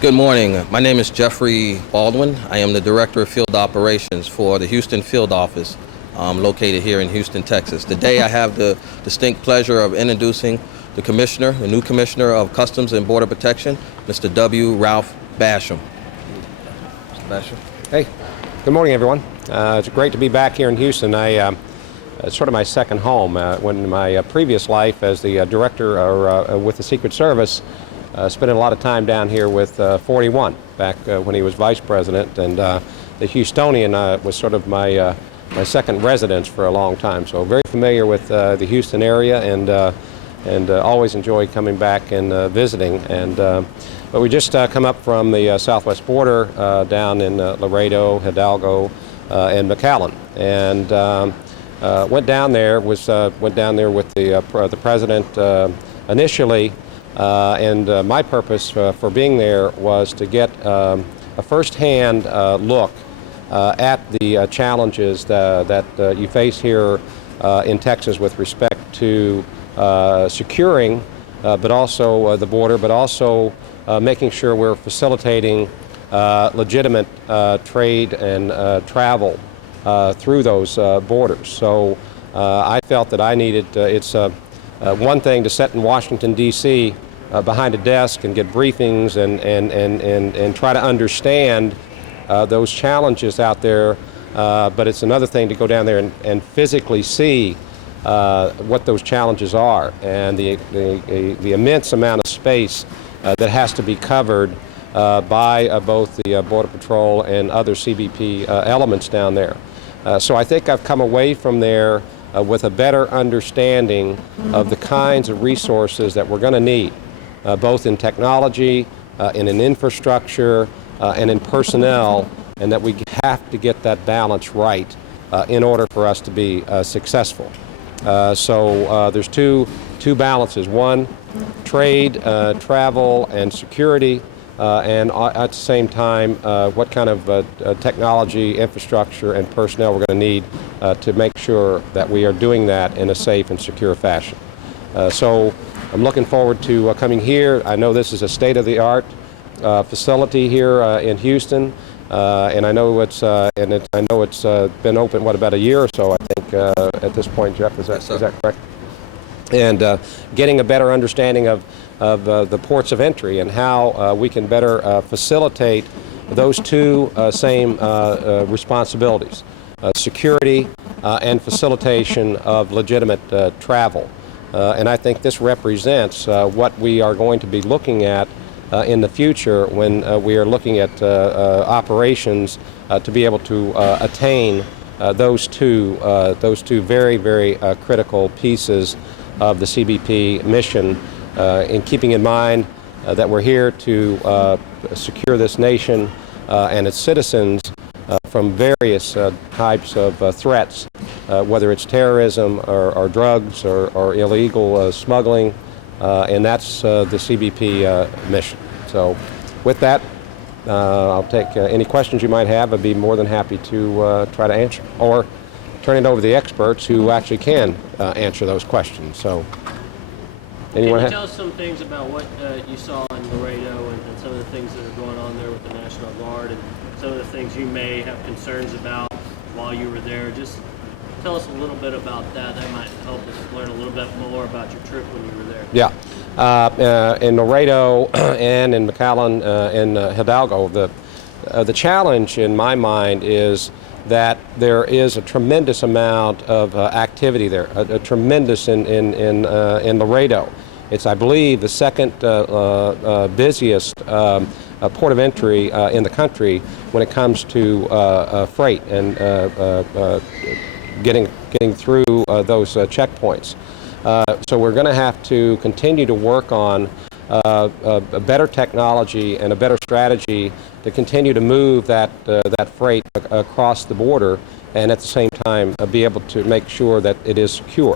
Good morning. My name is Jeffrey Baldwin. I am the Director of Field Operations for the Houston Field Office, located here in Houston, Texas. Today I have the distinct pleasure of introducing the new Commissioner of Customs and Border Protection, Mr. W. Ralph Basham. Mr. Basham. Hey, good morning, everyone. It's great to be back here in Houston. It's sort of my second home. When my previous life as the director with the Secret Service, spent a lot of time down here with 41 back when he was vice president, and the Houstonian was sort of my second residence for a long time. So very familiar with the Houston area, and always enjoy coming back and visiting. But we just come up from the southwest border down in Laredo, Hidalgo, and McAllen, and went down there with the president initially. My purpose for being there was to get a first-hand look at the challenges that you face here in Texas with respect to securing, but also the border, but also making sure we're facilitating legitimate trade and travel through those borders. So I felt that I needed, it's one thing to sit in Washington, D.C. Behind a desk and get briefings and try to understand those challenges out there, but it's another thing to go down there and physically see what those challenges are, and the immense amount of space that has to be covered by both the Border Patrol and other CBP elements down there. So I think I've come away from there with a better understanding of the kinds of resources that we're going to need, both in technology, in an infrastructure, and in personnel, and that we have to get that balance right in order for us to be successful. So there's two balances: one, trade, travel, and security, and at the same time, what kind of technology, infrastructure, and personnel we're going to need to make sure that we are doing that in a safe and secure fashion. So I'm looking forward to coming here. I know this is a state-of-the-art facility here in Houston, and I know it's been open about a year or so, I think, at this point. Jeff, is that correct? And getting a better understanding of the ports of entry and how we can better facilitate those two same responsibilities, security and facilitation of legitimate travel. And I think this represents what we are going to be looking at in the future when we are looking at operations to be able to attain those two very, very critical pieces of the CBP mission, in keeping in mind that we're here to secure this nation and its citizens from various types of threats, whether it's terrorism or drugs or illegal smuggling, and that's the CBP mission. So with that, I'll take any questions you might have. I'd be more than happy to try to answer, or turn it over to the experts who actually can answer those questions. So, anyone? Can you tell us some things about what you saw in Laredo and some of the things that are going on there with the National Guard, and some of the things you may have concerns about while you were there? Just tell us a little bit about that. That might help us learn a little bit more about your trip when you were there. Yeah. In Laredo and in McAllen and Hidalgo, the challenge in my mind is that there is a tremendous amount of activity there, a tremendous in Laredo. It's, I believe, the second busiest port of entry in the country when it comes to freight and getting through those checkpoints. So we're going to have to continue to work on a better technology and a better strategy to continue to move that freight across the border, and at the same time be able to make sure that it is secure.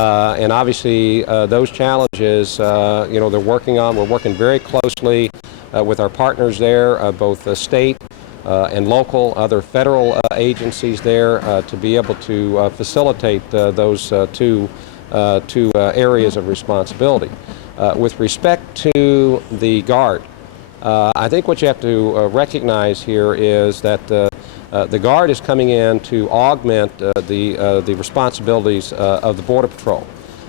And obviously those challenges, they're working on. We're working very closely with our partners there, both state and local, other federal agencies there, to be able to facilitate those two areas of responsibility. With respect to the Guard, I think what you have to recognize here is that the Guard is coming in to augment the responsibilities of the Border Patrol.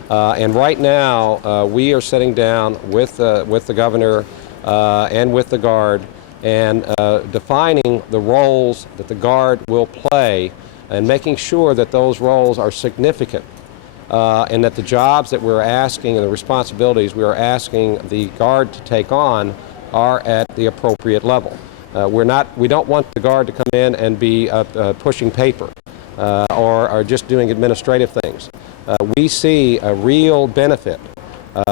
And right now, we are sitting down with the Governor and with the Guard and defining the roles that the Guard will play and making sure that those roles are significant and that the jobs that we're asking and the responsibilities we are asking the Guard to take on are at the appropriate level. We don't want the Guard to come in and be pushing paper or just doing administrative things. We see a real benefit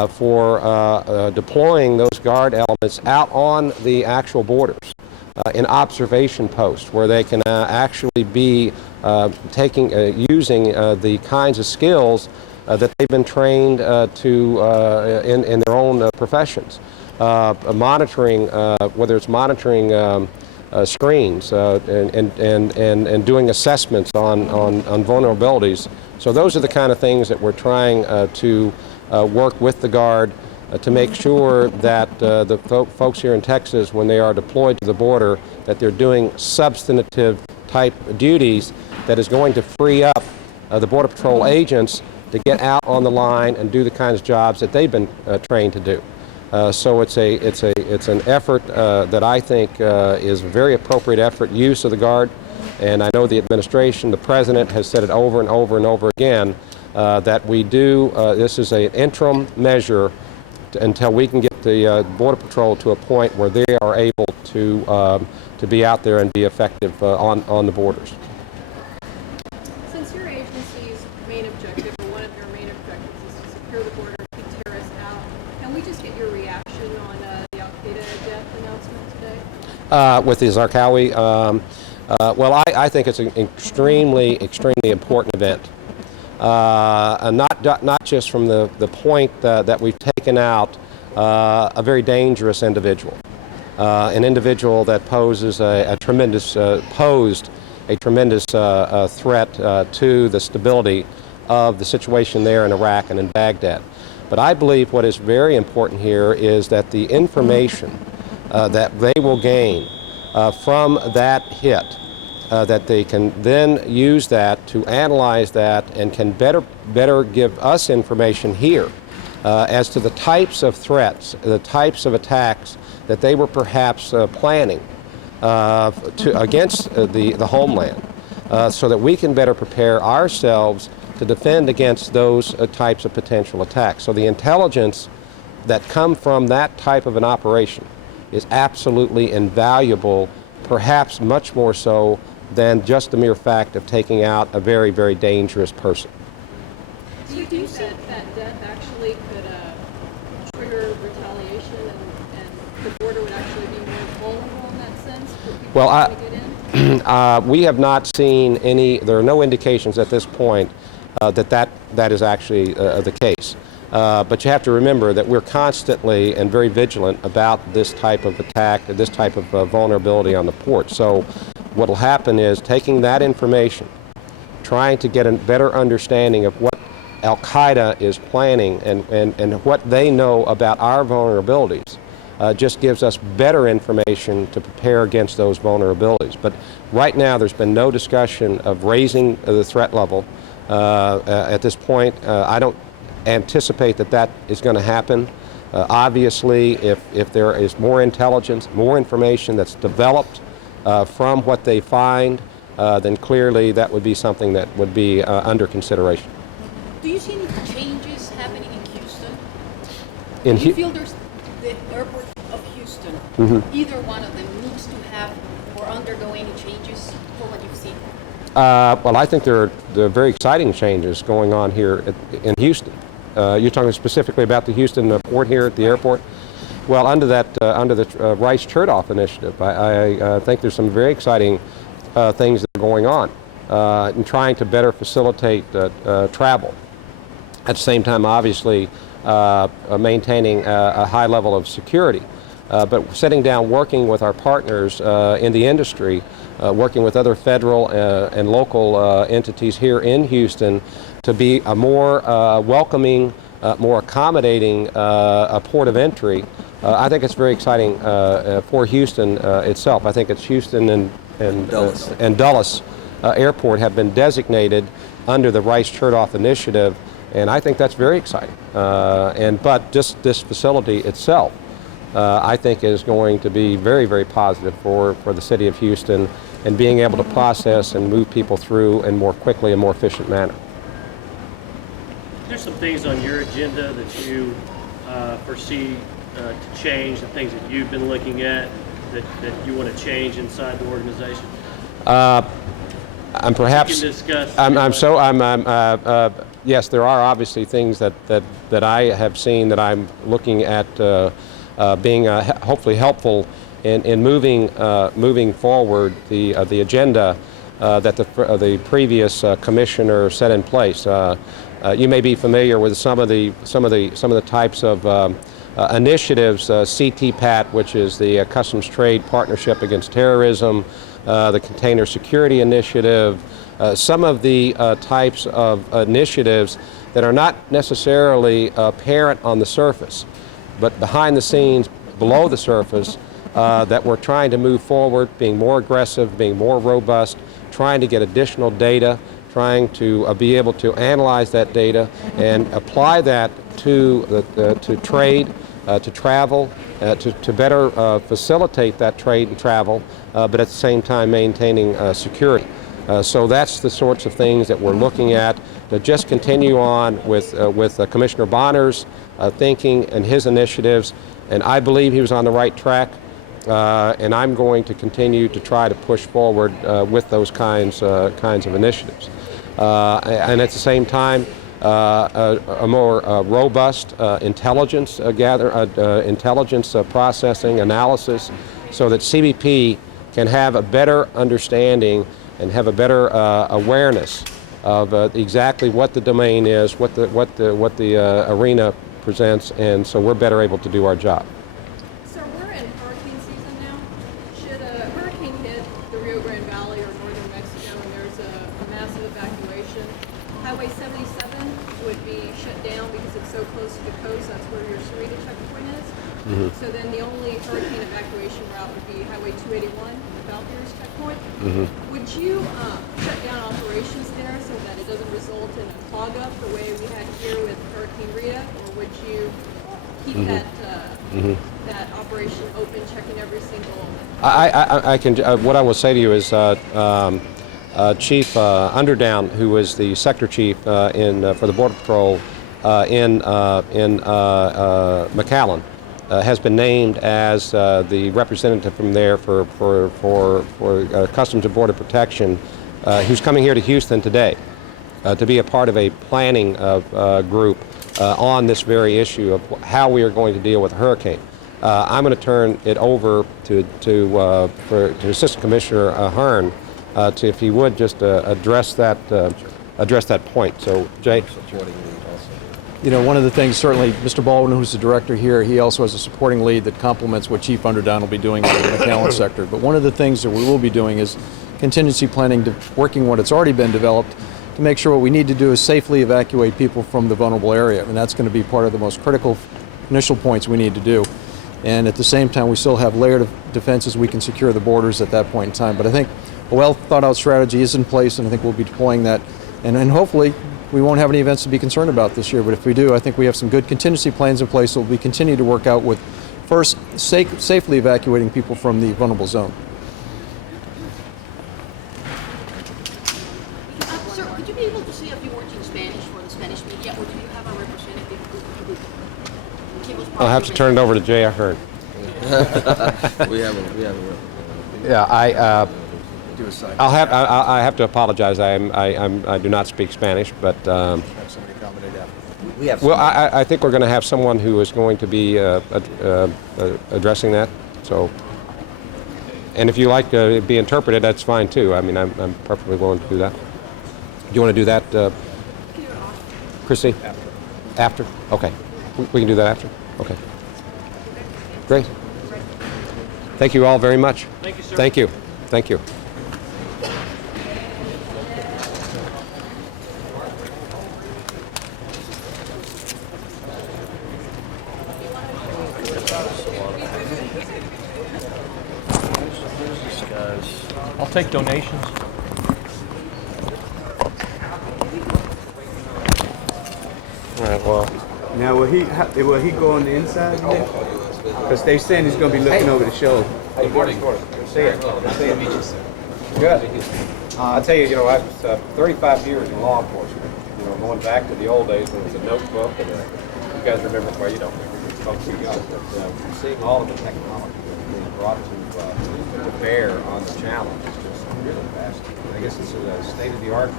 for deploying those Guard elements out on the actual borders in observation posts where they can actually be using the kinds of skills that they've been trained in their own professions. Monitoring, whether it's monitoring screens and doing assessments on vulnerabilities. So those are the kind of things that we're trying to work with the Guard to make sure that the folks here in Texas, when they are deployed to the border, that they're doing substantive type duties that is going to free up the Border Patrol agents to get out on the line and do the kinds of jobs that they've been trained to do. So it's an effort that I think is a very appropriate effort, use of the Guard, and I know the administration, the President has said it over and over and over again that we do, this is an interim measure until we can get the Border Patrol to a point where they are able to be out there and be effective on the borders. Since your agency's main objective, or one of your main objectives, is to secure the border and keep terrorists out, can we just get your reaction on the Al-Qaeda death announcement today? With the Zarqawi, well, I think it's an extremely important event. Not just from the point that we've taken out a very dangerous individual, an individual that poses a tremendous threat to the stability of the situation there in Iraq and in Baghdad. But I believe what is very important here is that the information that they will gain from that hit, that they can then use that to analyze that and can better give us information here as to the types of threats, the types of attacks that they were perhaps planning against the homeland, so that we can better prepare ourselves to defend against those types of potential attacks. So the intelligence that come from that type of an operation is absolutely invaluable, perhaps much more so than just the mere fact of taking out a very, very dangerous person. Do you think that death actually could trigger retaliation and the border would actually be more vulnerable in that sense for people trying to get in? We have not seen any, there are no indications at this point that is actually the case. But you have to remember that we're constantly and very vigilant about this type of attack, this type of vulnerability on the port. So what will happen is taking that information, trying to get a better understanding of what Al-Qaeda is planning and what they know about our vulnerabilities just gives us better information to prepare against those vulnerabilities. But right now there's been no discussion of raising the threat level. At this point, I don't anticipate that is going to happen. Obviously, if there is more intelligence, more information that's developed from what they find, then clearly that would be something that would be under consideration. Do you see any changes happening in Houston? Do you feel there's the airport of Houston, either one of them needs to have or undergo any changes for what you've seen? Well, I think there are very exciting changes going on here in Houston. You're talking specifically about the Houston port here at the airport? Well, under the Rice-Chertoff initiative, I think there's some very exciting things that are going on in trying to better facilitate travel. At the same time, obviously, maintaining a high level of security. But sitting down, working with our partners in the industry, working with other federal and local entities here in Houston to be a more welcoming, more accommodating port of entry I think it's very exciting for Houston itself. I think it's Houston and Dulles Airport have been designated under the Rice Chertoff Initiative, and I think that's very exciting. But just this facility itself, I think is going to be very, very positive for the city of Houston and being able to process and move people through in more quickly and more efficient manner. There's some things on your agenda that you foresee to change, the things that you've been looking at that you want to change inside the organization? I'm perhaps. You can discuss. Yes, there are obviously things that I have seen that I'm looking at being hopefully helpful in moving forward the agenda that the previous commissioner set in place. You may be familiar with some of the types of initiatives, CTPAT, which is the Customs Trade Partnership Against Terrorism, the Container Security Initiative, some of the types of initiatives that are not necessarily apparent on the surface, but behind the scenes, below the surface, that we're trying to move forward, being more aggressive, being more robust, trying to get additional data, trying to be able to analyze that data and apply that to trade, to travel, to better facilitate that trade and travel, but at the same time maintaining security. So that's the sorts of things that we're looking at to just continue on with Commissioner Bonner's thinking and his initiatives, and I believe he was on the right track. And I'm going to continue to try to push forward with those kinds of initiatives. And at the same time, a more robust intelligence intelligence processing analysis, so that CBP can have a better understanding and have a better awareness of exactly what the domain is, what the arena presents, and so we're better able to do our job. So we're in hurricane season now. Should a hurricane hit the Rio Grande Valley or northern Mexico and there's a massive evacuation, Highway 77 would be shut down because it's so close to the coast. That's where your Sarita checkpoint is. Mm-hmm. So then the only hurricane evacuation route would be Highway 281, the Valkyries checkpoint. Mm-hmm. Would you shut down operations there so that it doesn't result in a clog up the way we had here with Hurricane Rita, or would you keep mm-hmm. that operation open, checking every single? I can. What I will say to you is, Chief Underdown, who was the sector chief for the Border Patrol in McAllen, has been named as the representative from there for Customs and Border Protection, who's coming here to Houston today to be a part of a planning group on this very issue of how we are going to deal with the hurricane. I'm going to turn it over to Assistant Commissioner Hearn to, if he would, just address that point. So, Jay. You know, one of the things, certainly, Mr. Baldwin, who's the director here, he also has a supporting lead that complements what Chief Underdown will be doing in the McAllen sector. But one of the things that we will be doing is contingency planning, working what it's already been developed to make sure what we need to do is safely evacuate people from the vulnerable area. And that's going to be part of the most critical initial points we need to do. And at the same time, we still have layered defenses. We can secure the borders at that point in time. But I think a well thought out strategy is in place, and I think we'll be deploying that. And hopefully, we won't have any events to be concerned about this year, but if we do, I think we have some good contingency plans in place that we continue to work out with, first, safely evacuating people from the vulnerable zone. Sir, could you be able to say a few words in Spanish for the Spanish media, or do you have a representative who would give us? I'll have to turn it over to Jay. I heard. We have a Yeah, I have to apologize. I do not speak Spanish, but well, I think we're going to have someone who is going to be addressing that. So, and if you like to be interpreted, that's fine too. I mean, I'm perfectly willing to do that. Do you want to do that, Chrissy? After? Okay. We can do that after. Okay. Great. Thank you all very much. Thank you, sir. Thank you. Thank you. I'll take donations. All right, well. Now, will he go on the inside? Because they saying he's going to be looking over the shoulder. Hey, morning. See it. See it. Good. I'll tell you, I was 35 years in law enforcement. Going back to the old days when it was a notebook, and you guys remember, well, you don't remember, folks too young, but seeing all of the technology that's being brought to bear on the challenge is just really fascinating. I guess it's a state-of-the-art,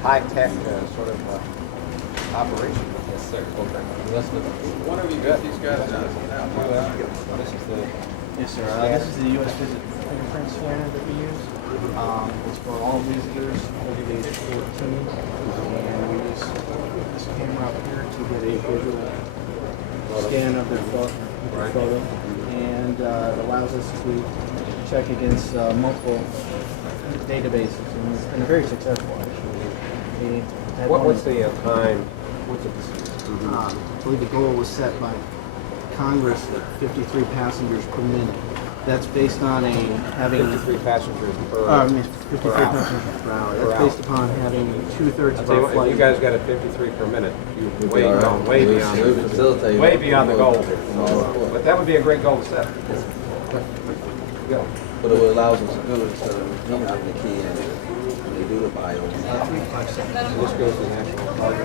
high-tech sort of operation. Yes, sir. One of you got these guys out. This is the... Yes, sir. This is the U.S. fingerprint scanner that we use. It's for all visitors over the age of 14, and we use this camera up here to get a visual scan of their photo, and it allows us to check against multiple databases, and it's been very successful, actually. What's the time? What's it? I believe the goal was set by Congress at 53 passengers per minute. That's based on having 53 passengers per 53 per hour. passengers per hour. Per That's hour. based upon having 2/3 of Tell you our what, if flight. you guys got a 53 per minute, you're way, all right. way We'll beyond, facilitate way it. beyond the goal here. But that would be a great goal to set. Go. But what it allows us to do is we have the key in when they do the bio. 3 to 5 seconds. This goes to national park.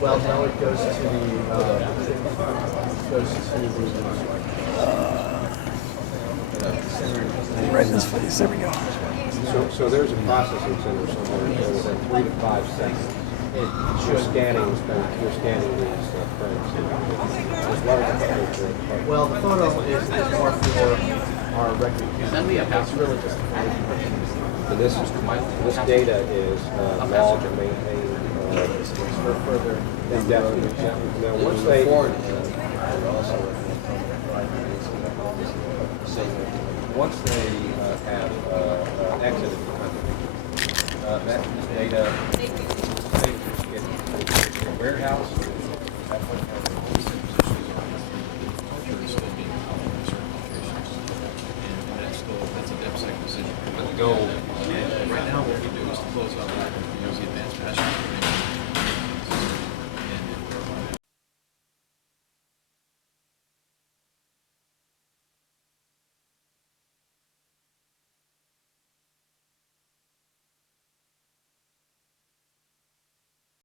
Well, no, it goes to right in his face. There we go. So there's a processing center somewhere within 3 to 5 seconds. You're scanning these frames. As well as Well, the photo is more for our record. It's really just so this data is logged and maintained for further. indefinitely. Now, once they have exited the country, that data is taken to a warehouse